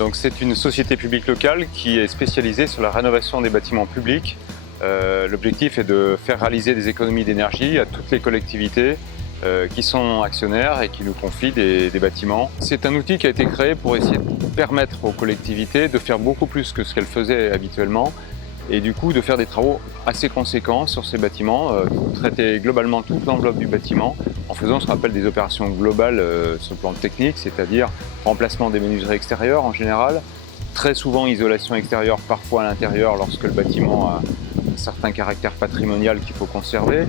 Donc c'est une société publique locale qui est spécialisée sur la rénovation des bâtiments publics. L'objectif est de faire réaliser des économies d'énergie à toutes les collectivités qui sont actionnaires et qui nous confient des bâtiments. C'est un outil qui a été créé pour essayer de permettre aux collectivités de faire beaucoup plus que ce qu'elles faisaient habituellement et du coup de faire des travaux assez conséquents sur ces bâtiments, traiter globalement toute l'enveloppe du bâtiment en faisant ce qu'on appelle des opérations globales sur le plan technique, c'est-à-dire remplacement des menuiseries extérieures en général, très souvent isolation extérieure, parfois à l'intérieur lorsque le bâtiment a un certain caractère patrimonial qu'il faut conserver,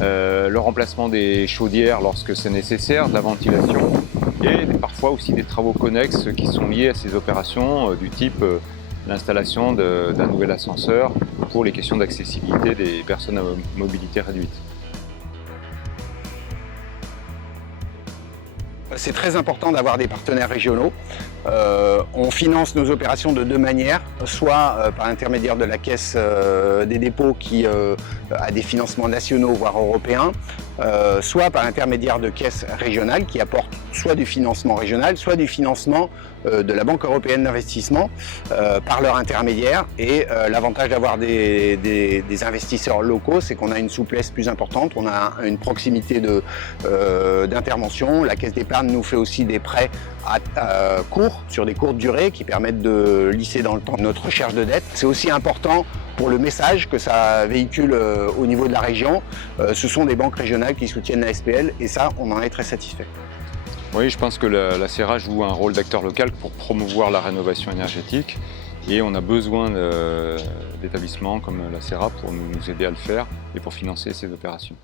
le remplacement des chaudières lorsque c'est nécessaire, de la ventilation et parfois aussi des travaux connexes qui sont liés à ces opérations du type l'installation d'un nouvel ascenseur pour les questions d'accessibilité des personnes à mobilité réduite. C'est très important d'avoir des partenaires régionaux. On finance nos opérations de deux manières, soit par l'intermédiaire de la Caisse des dépôts qui a des financements nationaux voire européens, soit par l'intermédiaire de caisses régionales qui apportent soit du financement régional, soit du financement de la Banque européenne d'investissement par leur intermédiaire. Et l'avantage d'avoir des investisseurs locaux, c'est qu'on a une souplesse plus importante, on a une proximité d'intervention. La Caisse d'épargne nous fait aussi des prêts courts, sur des courtes durées, qui permettent de lisser dans le temps notre recherche de dette. C'est aussi important pour le message que ça véhicule au niveau de la région. Ce sont des banques régionales qui soutiennent la SPL et ça, on en est très satisfait. Oui, je pense que la CERA joue un rôle d'acteur local pour promouvoir la rénovation énergétique et on a besoin d'établissements comme la CERA pour nous aider à le faire et pour financer ces opérations.